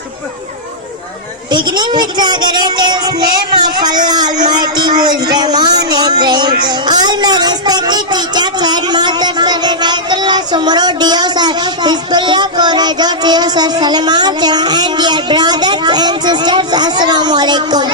Beginning with the greatest name of Allah Almighty, who is Rahman and Rahim. All my respected teachers, headmasters, Sir Rivaayatullah Sumro, dear Sir Hizbullah Korajo, dear Sir Salamat, and dear brothers and sisters, Assalamu alaikum.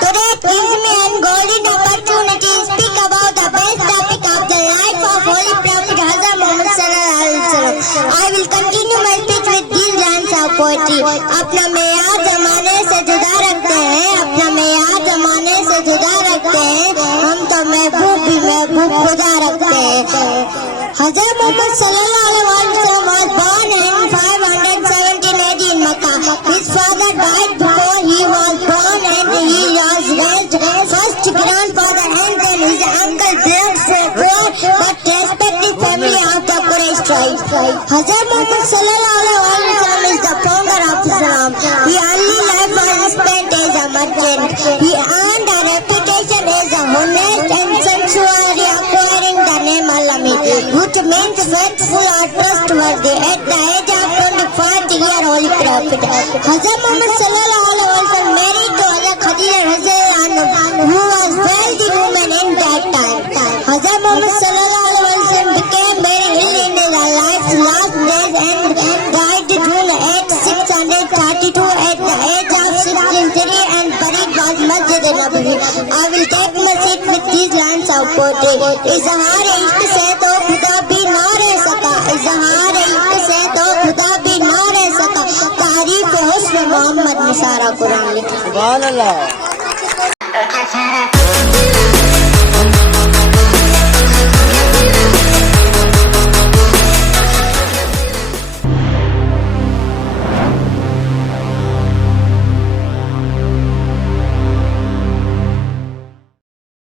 Today gives me a golden opportunity to speak about the best topic of the life of Holy Prophet Hazrat Muhammad Sallallahu Alaihi Wasallam. I will continue my speech with these lines of poetry. अपना मेयार जमाने से जुदा रखते हैं, अपना मेयार जमाने से जुदा रखते हैं, हम तो महबूब भी महबूब खुदा रखते हैं. Hazrat Muhammad Sallallahu Alaihi Wasallam was born in 517 AD in Mecca. His father died before he was born and he was raised first grandfather and then his uncle belonged to a poor but respected family of the Quraysh tribe. Hazrat Muhammad Sallallahu Alaihi Wasallam is the founder of Islam. He early life was spent as a merchant. He earned a reputation as a honest and sensually acquiring the name Al-Amin, which means faithful or trustworthy. At the age of 24-year Holy Prophet, Hazrat Muhammad Sallallahu Alaihi Wasallam married to Hazrat Khadija Radhiyallahu anha, who was wealthy woman in that time. Hazrat Muhammad Sallallahu Alaihi Wasallam became very ill in his life's last days and died June 8, 632 at the age of 63 and buried was Masjid Nabawi. I will take my seat with these lines of poetry. इज़हार इश्क से तो खुदा भी ना रह सका, इज़हार इश्क से तो खुदा भी ना रह सका, तारीफ हुस्न मोहम्मद में सारा कुरान लिखा. सुभान अल्लाह.